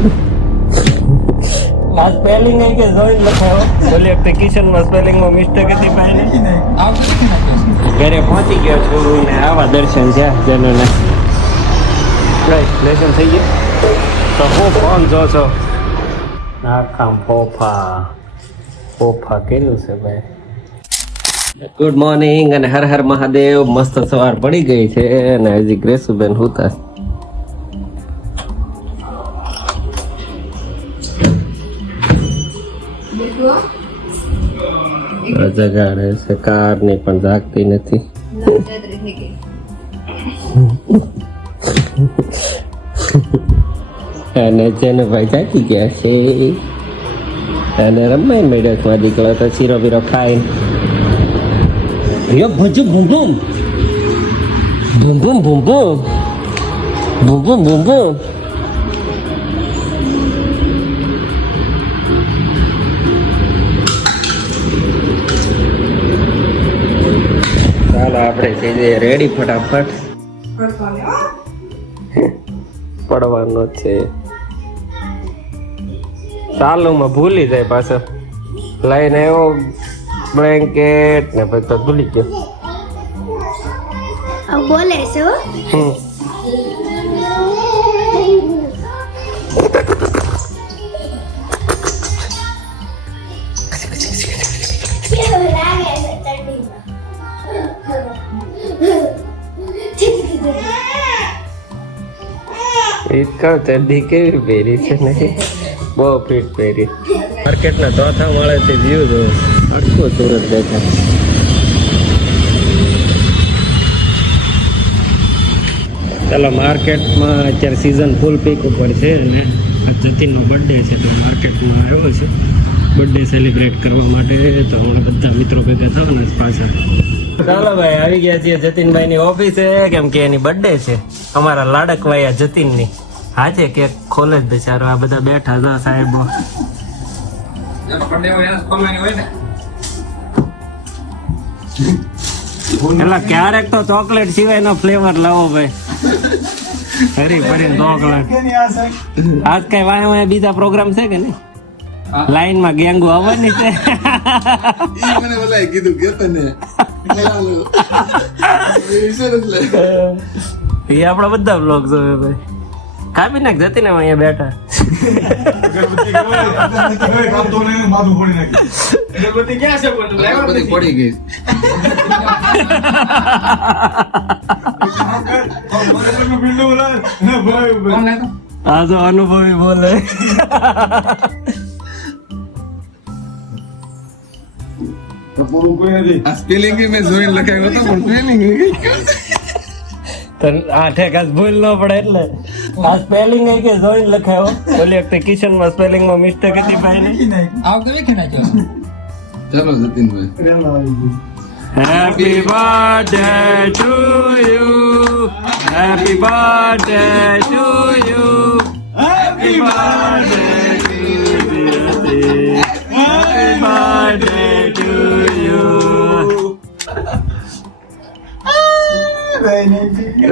આ સ્પેલિંગ કે જોઈ લખાવો બોલી વખતે કિચનમાં સ્પેલિંગમાં મિસ્ટેક હતી ભાઈને ઘરે પહોંચી ગયો છું ને આવા દર્શન છે જનોને. લેસન થઈ ગયું? તો હું ફોન જો છો? આખા ફોફા. ફોફા કર્યું છે ભાઈ? ગુડ મોર્નિંગ અને હર હર મહાદેવ. મસ્ત સવાર પડી ગઈ છે અને હજી ગ્રેસુબેન હુતા. જગાડે છે કારની પણ જાગતી નથી અને જેને ભાઈ જાગી ગયા છે અને રમાય મેડકમાં દીકરો તો શીરો બીરો ખાઈ યો ભજુ ભૂમ ભૂમ ભૂમ ભૂમ ભૂમ ભૂમ ભૂમ ભૂમ ભૂમ ભૂમ છે રેડી ફટાફટ. પડવાનો છે. ચાલુમાં ભૂલી જાય પાછો. લઈને એવો બ્લેન્કેટ ને પછી ભૂલી ગયો. બોલે છે ઈ કહું ચડ્ડી કેવી પહેરી છે ને? બહુ ફિટ પહેરી. માર્કેટના ચોથા માળેથી વ્યૂ જો આખું સુરત દેખાય ચાલો, માર્કેટમાં અત્યારે સિઝન ફૂલ પીક ઉપર છે અને જતીનનો બર્થડે છે, તો માર્કેટમાં આવ્યો છે. બર્થડે સેલિબ્રેટ કરવા માટે તો હમણાં બધા મિત્રો ભેગા થવાના છે પાછા. ચાલો ભાઈ, આવી ગયા છીએ જતીનભાઈની ઓફિસે. કેમ કે એની બર્થડે છે. અમારા લાડક ભાઈ જતીનની. હા છે કેક ખોલે જ બિચારો, આ બધા બેઠા હતા સાહેબો. એટલે ક્યારેક તો ચોકલેટ સિવાય નો ફ્લેવર લાવો ભાઈ. ફરી ફરી ચોકલેટ આજ કઈ વાય બીજા પ્રોગ્રામ છે કે નહીં? લાઈનમાં ગેંગુ આવવાની છે. મને ઓલાએ કીધું કે તને? એ આપણા બધા બ્લોગ જોવે ભાઈ. કાપી નાખ જતી ને અહીંયા બેઠા. બધી પડી ગઈ. આ તો અનુભવી બોલે. પૂરું ભૂલ ન પડે એટલે. સ્પેલિંગ એ કે જોઈન લખાયો ઓલી વખતે કિશન મિસ્ટેક હતી ભાઈ ને. આવ કે કે ના ચલો જતીનભાઈ Happy birthday Happy birthday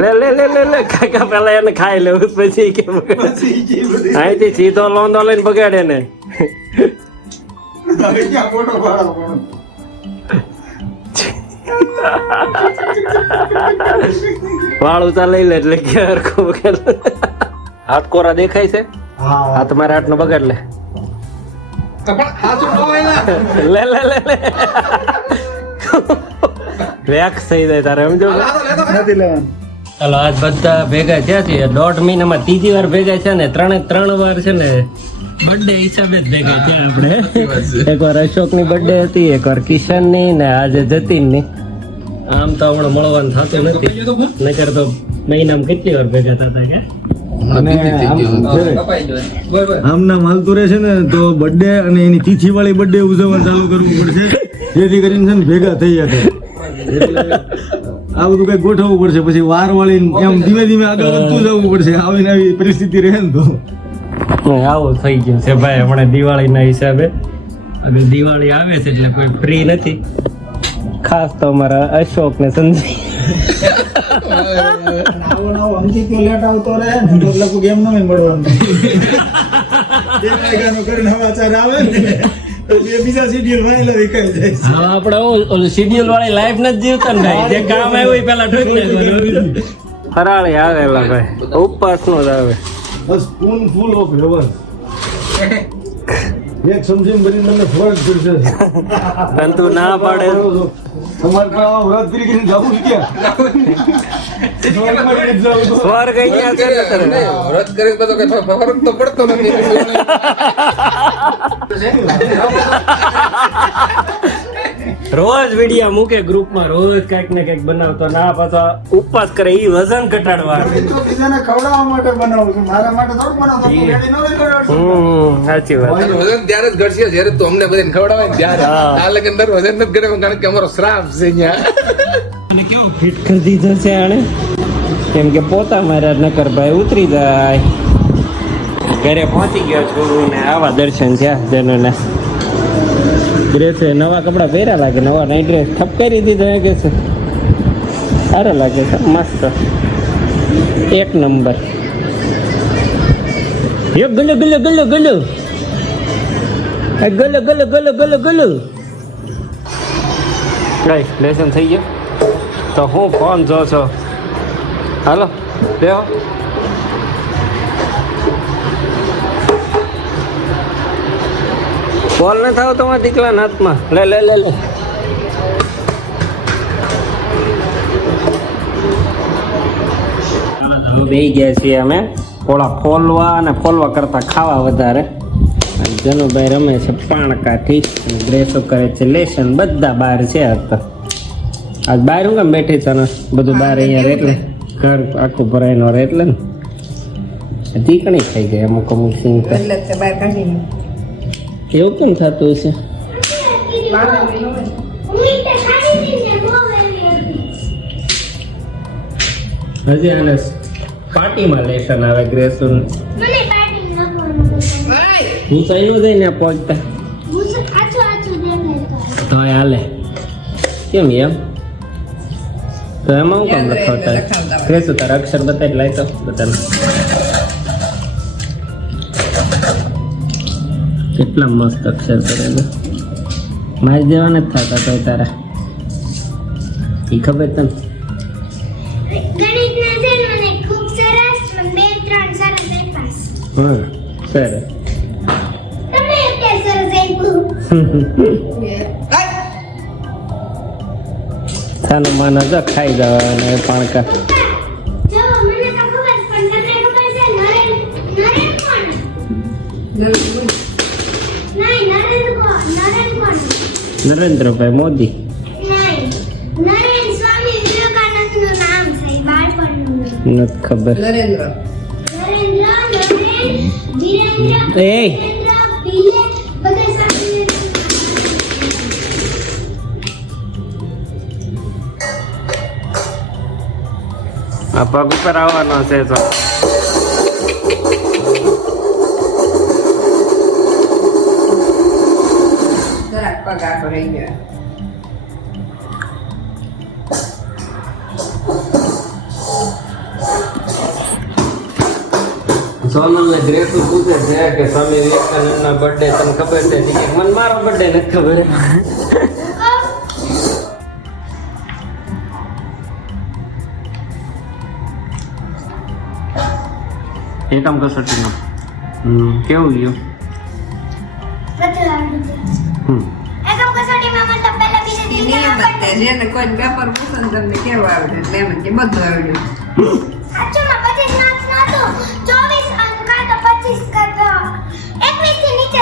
લે લે લે લે લે કાકા પેલા એને ખાઈ લેવું પછી કે અહીંથી સીધો લોંદો લઈને બગાડે ને વાળ ઉતા લઈ લે એટલે કે હરખું બગાડ હાથ કોરા દેખાય છે? હા. તમારે હાથ નો બગાડ લે. લે લે લે લે. વેક્સ થઈ જાય તારે સમજો? ચાલો આજ બધા ભેગા થયા છીએ. દોઢ મહિનામાં ત્રીજી વાર ભેગા છે ને ત્રણે ત્રણ વાર છે ને બર્થડે હિસાબે જ ભેગા થયા આપણે. એકવાર અશોકની બર્થડે હતી એકવાર કિશનની ને આજે જતીનની. આમ તો હમણાં મળવાનું થતું નથી. નકર તો મહિનામાં કેટલી વાર ભેગા થતા કે? આમ નામ હાલતું ને તો બર્થડે અને એની તિથિ વાળી બર્થડે ઉજવવાનું ચાલુ કરવું પડશે. જેથી કરીને છે ને ભેગા થઈ જાય એટલે આ બધું કઈ ગોઠવવું પડશે. પછી વાર વાળી એમ ધીમે ધીમે આગળ વધતું જવું પડશે. આવીને આવી પરિસ્થિતિ રહે ને તો. આવું થઈ ગયું છે ભાઈ હમણાં દિવાળીના હિસાબે. હવે દિવાળી આવે છે એટલે કોઈ ફ્રી નથી. ખાસ તો અમારા અશોક ને સંજય અંકિત લેટ આવતો રહે ને તો લગભગ એમ નમી મળવાનું. બે વાગ્યાનો કરીને સમાચાર આવે ને. બીજા શિડ્યુલ વાયેલા વિકાઈ જાય હા આપણે ઓલું વાળી લાઈફ નથી જીવતા ને ભાઈ. જે કામ આવ્યું એ પેલા ઠોકી નાખ્યું ફરાળી આવેલા ભાઈ. ઉપવાસ નો જ આવે. Spoonful of heaven. એક સમજીને બની તમને ફરજ પડશે. પણ તું ના પાડે. તમારે પણ આવા વ્રત કરી કરીને જવું છે ક્યાં? સ્વર્ગમાં નથી ગયા છે. ને તને. વ્રત કરી તો કે ફરક તો પડતો નથી. રોજ વિડિયા મૂકે ગ્રુપમાં રોજ કંઈક ને કંઈક બનાવતો ના પાછા ઉપવાસ કરે ઈ વજન ઘટાડવા. બીજાને ખવડાવવા માટે બનાવું છું મારા માટે થોડું બનાવતો. હમ સાચી વાત. વજન ત્યારે જ ઘટશે જ્યારે તું અમને બધાને ખવડાવે ત્યારે. આ લગન દર વજન નથી ઘટે કારણ કે અમારો શ્રાપ છે અહીંયા. કેવું? ફિટ કરી દીધો છે આણે. કેમ કે પોતા માર્યા નકર ભાઈ ઉતરી જાય. ઘરે પહોંચી ગયો છું ને આવા દર્શન થયા જનોના. ડ્રેસ નવા કપડાં પહેર્યા લાગે, નવા નાઈટ ડ્રેસ ઠપ કરી દીધો કે છે. સારા લાગે છે, મસ્ત. એક નંબર એ ગલો ગલો ગલો ગલો ગલો ગલો ગલો ગલો ગલો કઈ લેસન થઈ ગયો. તો હું ફોન જો છો. હાલો, બેહો. બોલ ન થાવ તમારા દીકરાના હાથમાં. લે લે લે લે. બે ગયા છીએ અમે. થોડા ફોલવા અને ફોલવા કરતા ખાવા વધારે. જનુભાઈ રમે છે પાણકાઠી. ડ્રેસો કરે છે લેસન બધા બહાર છે આજ તો. આજ બહાર હું કેમ બેઠી તને બધું બહાર અહીંયા રહે એટલે ઘર આખું ભરાય નો રહે એટલે ને. દીકણી થઈ ગઈ અમુક અમુક સિંગ એવું કેમ થતું હશે? હજી આને પાર્ટીમાં લેસન આવે ગ્રેસુન. મને પાર્ટી હું સહી નો જઈને પહોંચતા તો. એ હાલે. કેમ એમ? તો એમાં હું કામ લખાવતા. ગ્રેસુ તારા અક્ષર બતાવી લાય તો બતાને કેટલા મસ્ત અક્ષર કરે છે મારી દેવાના જ થતા તો તારા. એ ખબર તને? સરસ સાનું માનો જો ખાઈ જવાના અને પાણકા. જો બાળપણનું મોદી નથી ખબર. નરેન્દ્ર. એ. આ પગ ઉપર આવવાનો છે તો પગ આગળ રહી ને ગ્રેસુ પૂછે છે કે સ્વામી વિવેકાનંદના બર્થડે તને ખબર છે? છે. મને મારો બર્થડે નથી ખબર. એકમ કસોટીનો કેવું ગયું. હમ. જ. કોઈ પેપર પૂછે ને તમને કેવું આવડે એટલે એમ કે બધું આવડ્યું સાચુંમાં 25 માર્ક્સ નો હતું. 24 અંક કાં તો 25 કાં તો 21 થી નીચે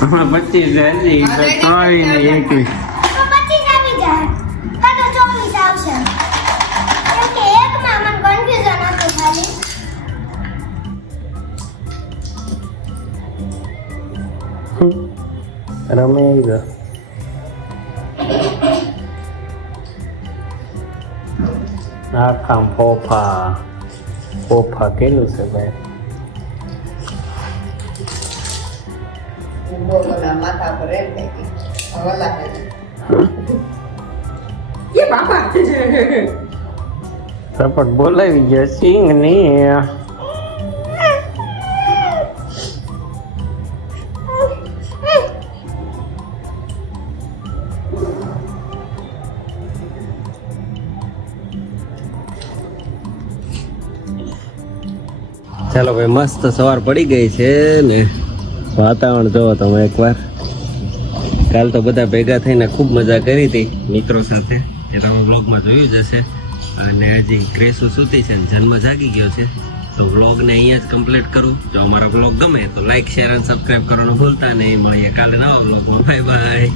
હમણાં પચીસ છે હજી ત્રણ એકવીસ રમે ગયો આ કામ પોફા પોફા કેલું છે ભાઈ સપોર્ટ બોલાવી ગયા સિંગ ને ચાલો ભાઈ, મસ્ત સવાર પડી ગઈ છે ને વાતાવરણ જોવો તમે એકવાર. કાલ તો બધા ભેગા થઈને ખૂબ મજા કરી હતી મિત્રો સાથે, એ તમે વ્લોગમાં જોયું જ હશે. અને હજી ક્રેસુ સૂતી છે જન્મ જાગી ગયો છે. તો વ્લોગને અહીંયા જ કમ્પ્લીટ કરું. જો અમારો વ્લોગ ગમે તો લાઇક શેર અને સબસ્ક્રાઈબ કરવાનું ભૂલતા નહીં. મળીએ કાલે નવા વ્લોગમાં બાય બાય